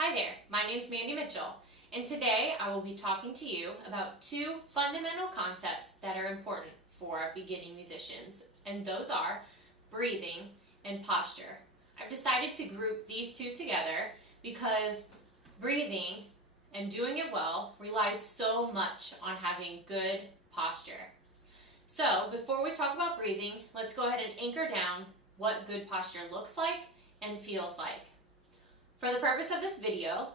Hi there, my name is Mandy Mitchell, and today I will be talking to you about two fundamental concepts that are important for beginning musicians, and those are breathing and posture. I've decided to group these two together because breathing and doing it well relies so much on having good posture. So before we talk about breathing, let's go ahead and anchor down what good posture looks like and feels like. For the purpose of this video,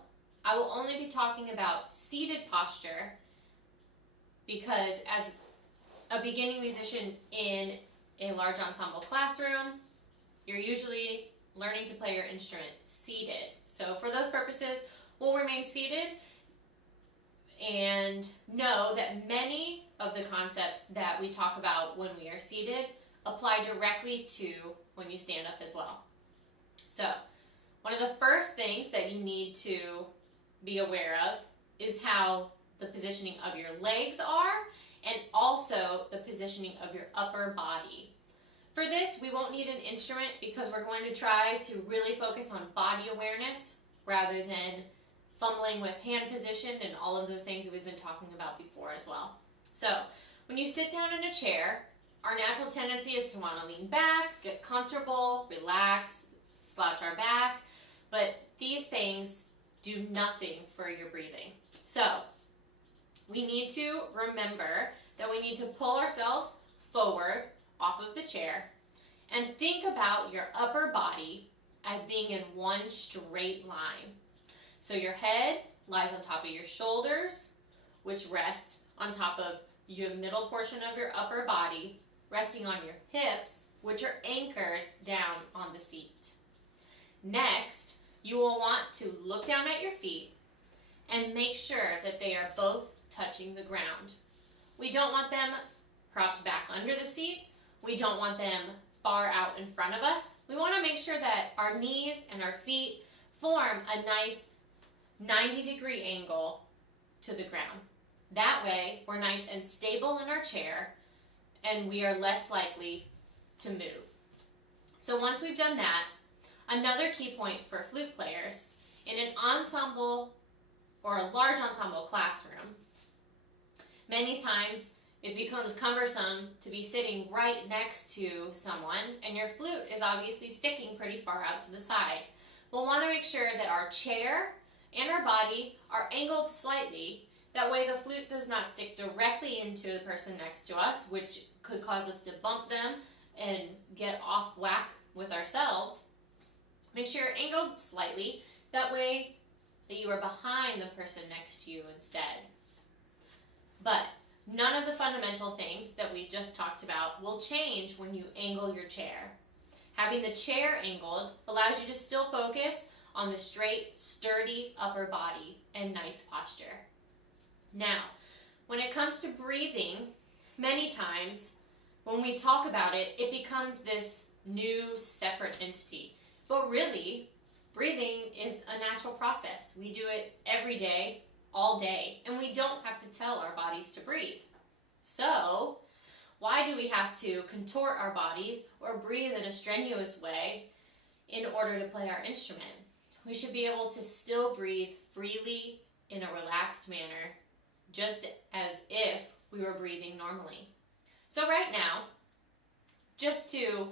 I will only be talking about seated posture because as a beginning musician in a large ensemble classroom, you're usually learning to play your instrument seated. So for those purposes, we'll remain seated and know that many of the concepts that we talk about when we are seated apply directly to when you stand up as well. So one of the first things that you need to be aware of is how the positioning of your legs are and also the positioning of your upper body. For this, we won't need an instrument because we're going to try to really focus on body awareness rather than fumbling with hand position and all of those things that we've been talking about before as well. So when you sit down in a chair, our natural tendency is to want to lean back, get comfortable, relax, slouch our back, but these things do nothing for your breathing. So we need to remember that we need to pull ourselves forward off of the chair and think about your upper body as being in one straight line. So your head lies on top of your shoulders, which rest on top of your middle portion of your upper body, resting on your hips, which are anchored down on the seat. Next, you will want to look down at your feet and make sure that they are both touching the ground. We don't want them propped back under the seat. We don't want them far out in front of us. We want to make sure that our knees and our feet form a nice 90-degree angle to the ground. That way, we're nice and stable in our chair and we are less likely to move. So once we've done that, another key point for flute players, in an ensemble or a large ensemble classroom, many times it becomes cumbersome to be sitting right next to someone and your flute is obviously sticking pretty far out to the side. We'll want to make sure that our chair and our body are angled slightly. That way the flute does not stick directly into the person next to us, which could cause us to bump them and get off whack with ourselves. Make sure you're angled slightly. That way that you are behind the person next to you instead. But none of the fundamental things that we just talked about will change when you angle your chair. Having the chair angled allows you to still focus on the straight, sturdy upper body and nice posture. Now, when it comes to breathing, many times when we talk about it, it becomes this new separate entity. But really, breathing is a natural process. We do it every day, all day, and we don't have to tell our bodies to breathe. So, why do we have to contort our bodies or breathe in a strenuous way in order to play our instrument? We should be able to still breathe freely in a relaxed manner, just as if we were breathing normally. So right now, just to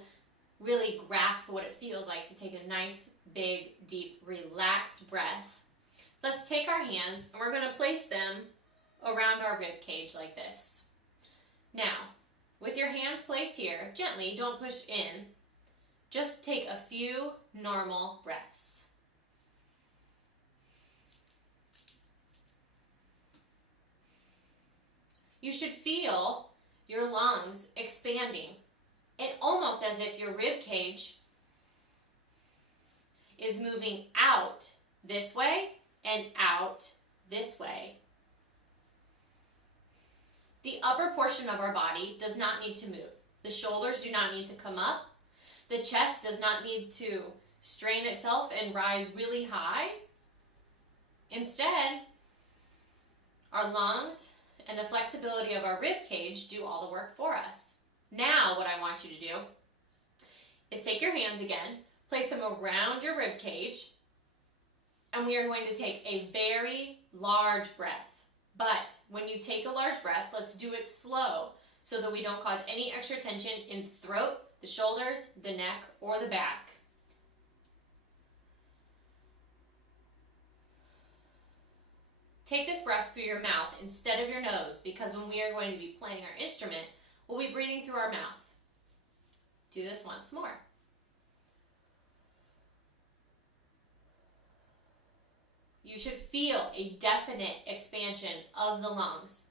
really grasp what it feels like to take a nice, big, deep, relaxed breath, let's take our hands and we're going to place them around our rib cage like this. Now, with your hands placed here, gently, don't push in, just take a few normal breaths. You should feel your lungs expanding. It almost as if your rib cage is moving out this way and out this way. The upper portion of our body does not need to move. The shoulders do not need to come up. The chest does not need to strain itself and rise really high. Instead, our lungs and the flexibility of our rib cage do all the work for us. Now what I want you to do is take your hands again, place them around your rib cage, and and we are going to take a very large breath. But when you take a large breath, let's do it slow so that we don't cause any extra tension in the throat, the shoulders, the neck, or the back. Take this breath through your mouth instead of your nose, because when we are going to be playing our instrument, we'll be breathing through our mouth. Do this once more. You should feel a definite expansion of the lungs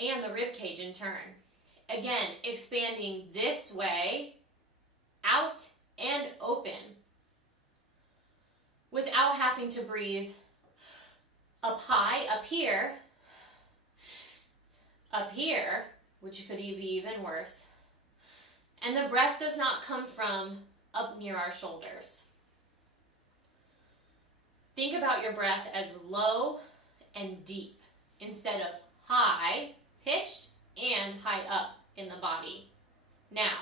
and the rib cage in turn. Again, expanding this way, out and open, without having to breathe up high, up here, which could be even worse. And the breath does not come from up near our shoulders. Think about your breath as low and deep instead of high, pitched, and high up in the body. Now,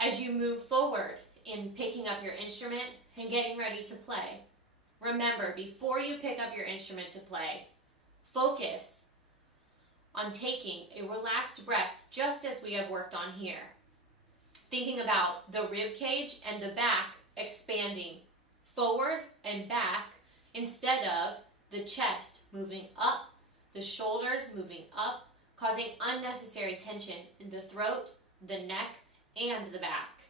as you move forward in picking up your instrument and getting ready to play, remember, before you pick up your instrument to play, focus on taking a relaxed breath just as we have worked on here. Thinking about the rib cage and the back expanding forward and back instead of the chest moving up, the shoulders moving up, causing unnecessary tension in the throat, the neck, and the back.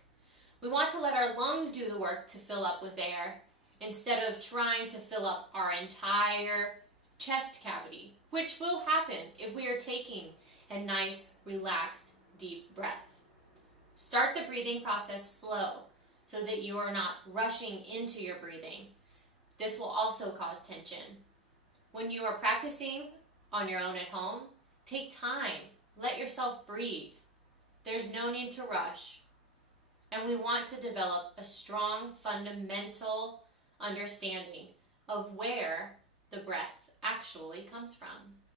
We want to let our lungs do the work to fill up with air instead of trying to fill up our entire chest cavity, which will happen if we are taking a nice, relaxed, deep breath. Start the breathing process slow so that you are not rushing into your breathing. This will also cause tension. When you are practicing on your own at home, take time. Let yourself breathe. There's no need to rush. And we want to develop a strong fundamental understanding of where the breath actually comes from.